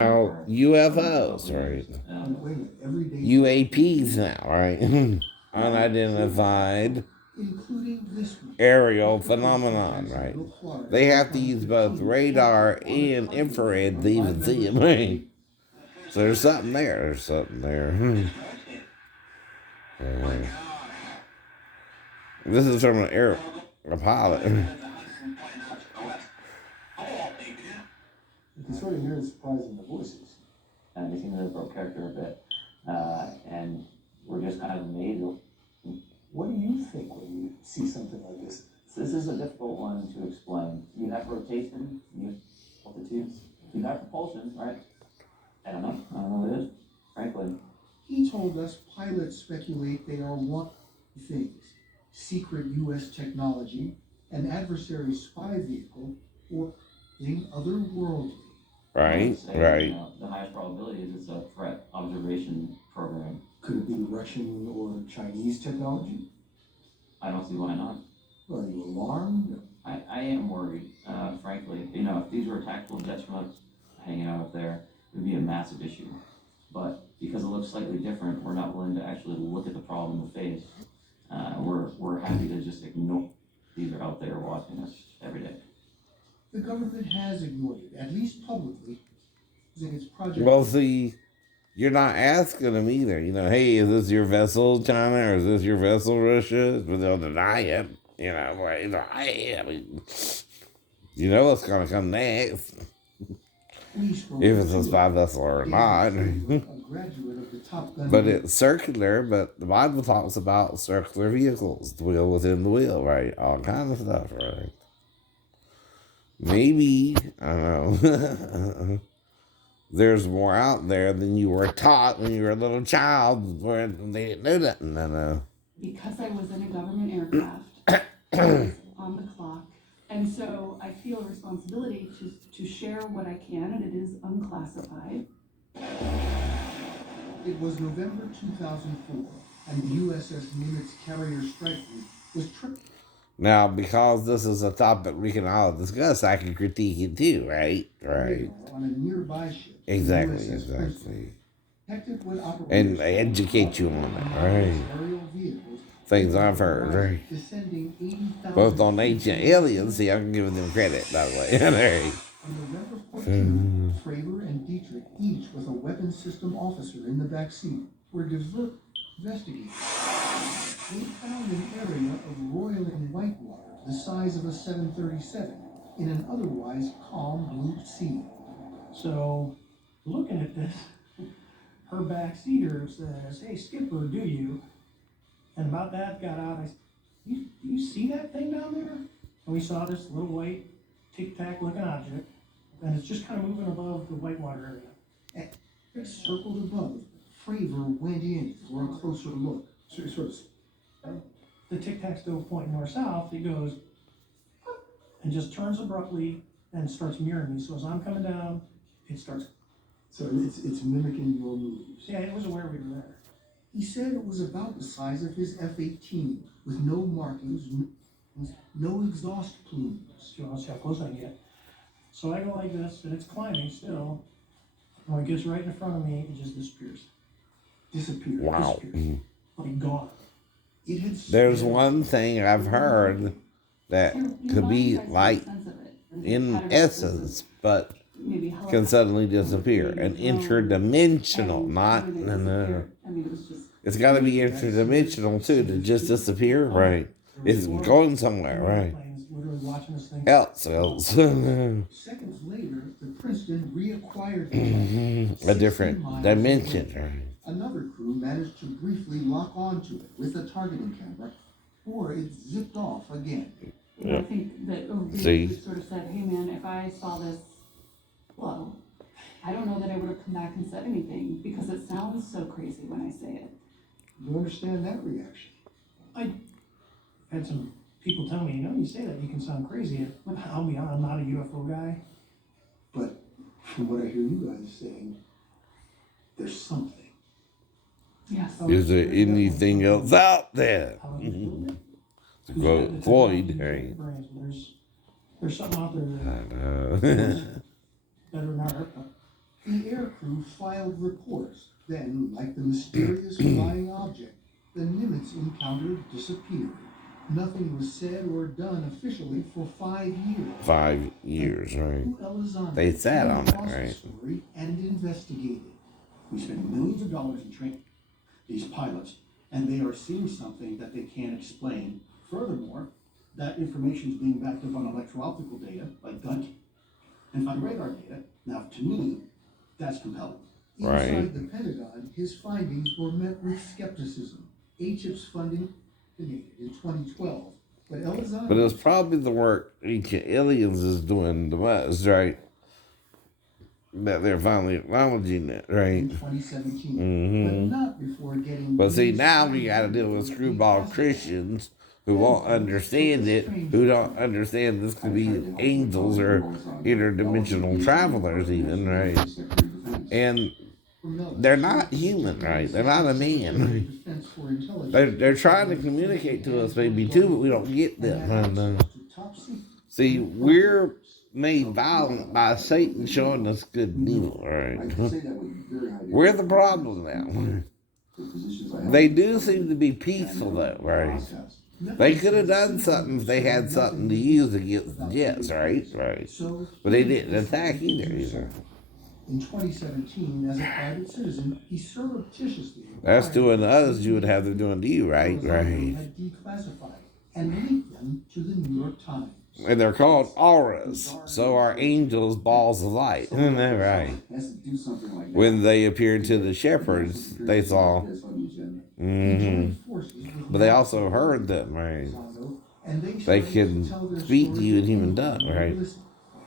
Now, UFOs, right? UAPs now, right? Unidentified aerial phenomenon, right? They have to use both radar and infrared to even see them, right? So there's something there. There's something there. This is from a pilot. You can sort of hear the surprise in the voices. They seem to broke character a bit. And we're just kind of amazed. What do you think when you see something like this? So this is a difficult one to explain. You have rotation, you have altitudes, you have propulsion, right? I don't know what it is, frankly. He told us pilots speculate they are one things: secret U.S. technology, an adversary spy vehicle, or being otherworldly. Right, right. The highest probability is it's a threat observation program. Could it be Russian or Chinese technology? I don't see why not. Are you alarmed? I am worried, frankly. If these were tactical jets from us hanging out up there, it would be a massive issue. But because it looks slightly different, we're not willing to actually look at the problem in the face. We're happy to just ignore these are out there watching us every day. The government has ignored it, at least publicly. Its project. Well, see, you're not asking them either. Hey, is this your vessel, China, or is this your vessel, Russia? But they'll deny it. I mean, you know what's going to come next. If it's a spy vessel or not. But it's circular, but the Bible talks about circular vehicles, the wheel within the wheel, right? All kind of stuff, right? Maybe, I don't know. There's more out there than you were taught when you were a little child, where they didn't know that. No. Because I was in a government aircraft, I was on the clock, and so I feel a responsibility to share what I can, and it is unclassified. It was November 2004, and the USS Nimitz carrier strike group was tripped. Now, because this is a topic we can all discuss, I can critique it too, right? Right. On a nearby ship. Exactly. And educate you on it, right? Things I've heard, right? Both on ancient aliens, see, I'm giving them credit, by the way. On November 14th, Fravor and Dietrich, each with a weapons system officer in the back seat, were investigating. They found an area of roiling whitewater the size of a 737 in an otherwise calm blue sea. So, looking at this, her backseater says, "Hey, Skipper, do you?" And about that got out, I said, do you see that thing down there? And we saw this little white tic-tac looking object, and it's just kind of moving above the whitewater area. And circled above, Fravor went in for a closer look. So sort of, the tic-tac still pointing north-south, it goes, and just turns abruptly and starts mirroring me. So as I'm coming down, it starts. So it's mimicking your moves. Yeah, it was aware we were there. He said it was about the size of his F-18, with no markings, no exhaust plumes. So I'll see how close I get. So I go like this, and it's climbing still. When it gets right in front of me, it just disappears. Wow. Disappears. Like gone. There's one thing I've heard that could be like in essence, but can suddenly disappear. An interdimensional, not no. It's got to be interdimensional too to just disappear, right? It's going somewhere, right? Else. Seconds later, the Princeton reacquired a different dimension, right? Another crew managed to briefly lock onto it with a targeting camera, or it zipped off again. I think that we sort of said, "Hey man, if I saw this flow, I don't know that I would have come back and said anything because it sounds so crazy when I say it." You understand that reaction? I had some people tell me, you say that you can sound crazy. I'll be honest, I'm not a UFO guy. But from what I hear you guys saying, there's something. Yes. Is there anything else out there? To quote Floyd, hey. There's something out there that I know. better not hurt The aircrew filed reports. Then, like the mysterious flying object, the Nimitz encounter disappeared. Nothing was said or done officially for 5 years. 5 years, right? Elizondo They sat on it, lost the right? story and investigated. We spend millions of dollars in training these pilots, and they are seeing something that they can't explain. Furthermore, that information is being backed up on electro-optical data, like GUNT, and on radar data. Now, to me, that's compelling. Right. Inside the Pentagon, his findings were met with skepticism. HIP's funding in 2012, but Elizondo... But it's probably the work Ancient Aliens is doing the most, right? That they're finally acknowledging it, right? in 2017, but not before getting... But see, now we got to deal with screwball Christians who won't understand it, who don't understand this could be angels or interdimensional travelers, even, right? And they're not human, right? They're not a man. They're trying to communicate to us, maybe too, but we don't get them. See, we're made violent by Satan showing us good and evil, right? We're the problem now. They do seem to be peaceful, though, right? They could have done something if they had something to use against the Jets, right? Right. But they didn't attack either. In 2017, as a private citizen, he surreptitiously... That's doing to us, you would have them doing to you, right? Right. Right. ...had declassified and leaked them to the New York Times. And they're called auras, so are angels balls of light. Isn't that right? When they appeared to the shepherds, they saw. But they also heard them, right? They can speak to you in human tongue, right?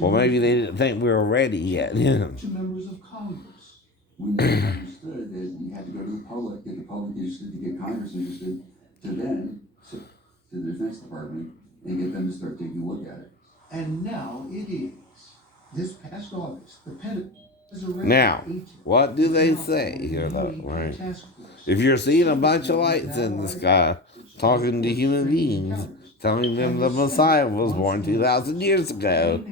Well, maybe they didn't think we were ready yet. To members of Congress. We never understood that you had to go to the public, get the public interested, to get Congress interested, to then to the Defense Department and get them to start taking a look at it. And now it is. This past August, the Pentagon has arrested... Now, what do they say here, though, right? If you're seeing a bunch of lights in the sky, talking to human beings, telling them the Messiah was born 2,000 years ago,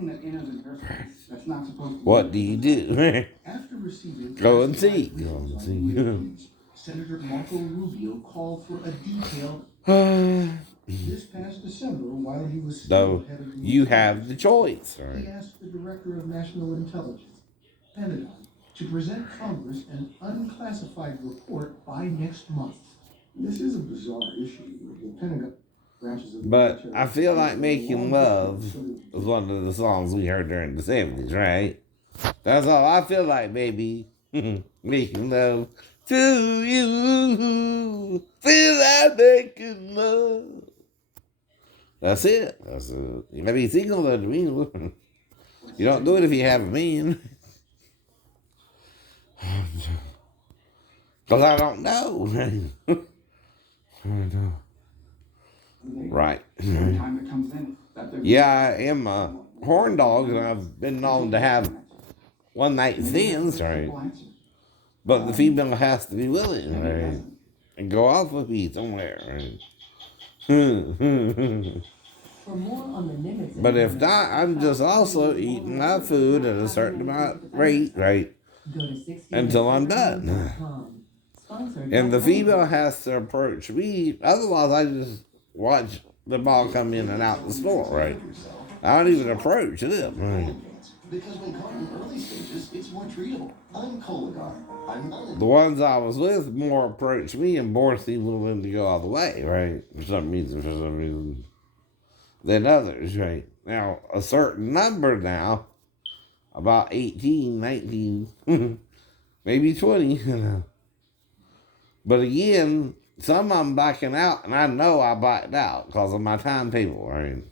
what do you do? After receiving... Go and see. Go and see. Senator Marco Rubio called for a detailed... This past December, while he was still So head of the you have the choice, he right? asked the Director of National Intelligence, Pentagon, to present Congress an unclassified report by next month. This is a bizarre issue. The Pentagon branches of the But military- I feel like Making Love was one of the songs we heard during the 70s, right? That's all I feel like, baby. Making love to you. Feel like making love. That's it. That's it. You gotta be single though to me. You don't do it if you have a man. Because I don't know. Right. Yeah, I am a horn dog, and I've been known to have one night stands, right? But the female has to be willing, right? And go off with me somewhere, right? For more on the Nimitz... But if not, I'm just also eating my food at a certain amount rate, right? Until I'm done. And the female has to approach me. Otherwise, I just watch them all come in and out the store, right? I don't even approach them, right? Because when caught in early stages, it's more treatable. I'm Cologuard. I'm not... The ones I was with more approached me and more seemed willing to go all the way, right? For some reason. Than others, right? Now, a certain number now, about 18, 19, maybe 20, you know. But again, some of them backing out, and I know I backed out because of my timetable, right?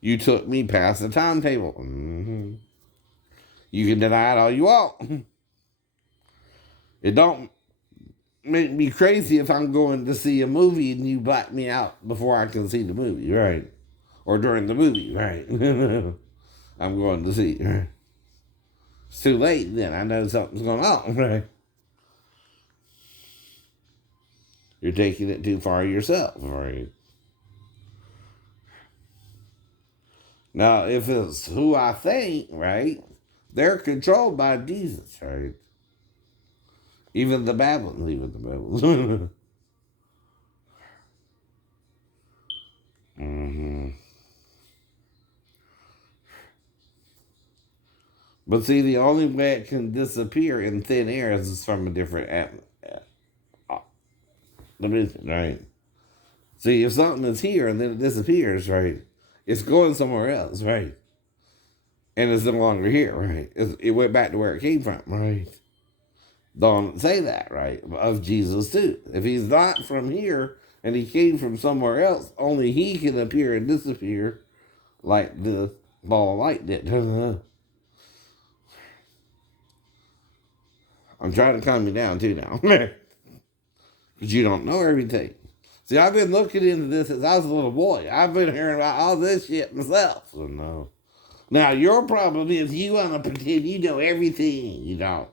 You took me past the timetable. You can deny it all you want. It don't make me crazy if I'm going to see a movie and you back me out before I can see the movie, right? Or during the movie, right? I'm going to see, right? It's too late then. I know something's going on, right? You're taking it too far yourself, right? Now, if it's who I think, right? They're controlled by Jesus, right? Even the Babylons, even the Babylons. hmm But see, the only way it can disappear in thin air is from a different dimension, right? See, if something is here and then it disappears, right, it's going somewhere else, right? And it's no longer here, right? It went back to where it came from, right? Don't say that, right? Of Jesus, too. If he's not from here and he came from somewhere else, only he can appear and disappear like the ball of light did. I'm trying to calm you down, too, now. Because you don't know everything. See, I've been looking into this since I was a little boy. I've been hearing about all this shit myself. So, no. Now, your problem is you want to pretend you know everything. You don't.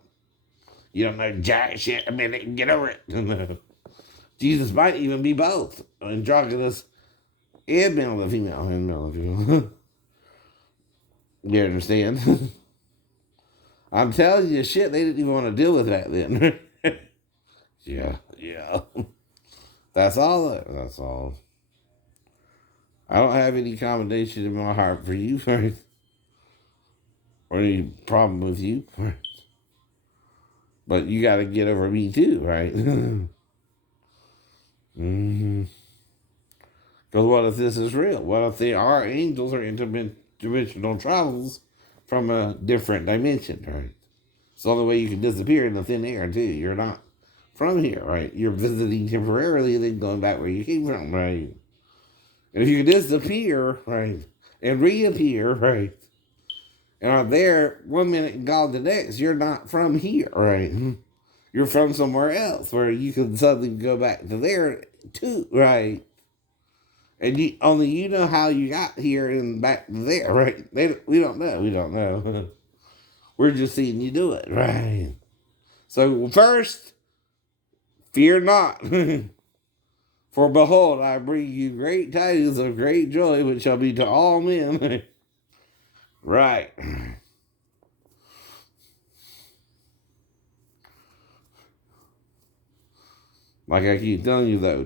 You don't know jack shit. I mean, get over it. Jesus might even be both. Androgynous and male and female. And male and female. You understand? I'm telling you shit they didn't even want to deal with that then. Yeah. That's all. That's all. I don't have any commendation in my heart for you, right? Or any problem with you, right? But you got to get over me too, right? Because what if this is real? What if they are angels or interdimensional travels from a different dimension, right? It's the only way you can disappear in the thin air, too. You're not from here, right? You're visiting temporarily and then going back where you came from, right? And if you can disappear, right, and reappear, right, and are there 1 minute and gone the next, you're not from here, right? You're from somewhere else where you can suddenly go back to there, too, right? And only you know how you got here and back to there, right? We don't know. We don't know. We're just seeing you do it, right? So first, fear not. For behold, I bring you great tidings of great joy, which shall be to all men. Right. Like I keep telling you, though.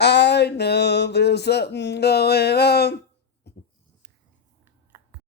I know there's something going on.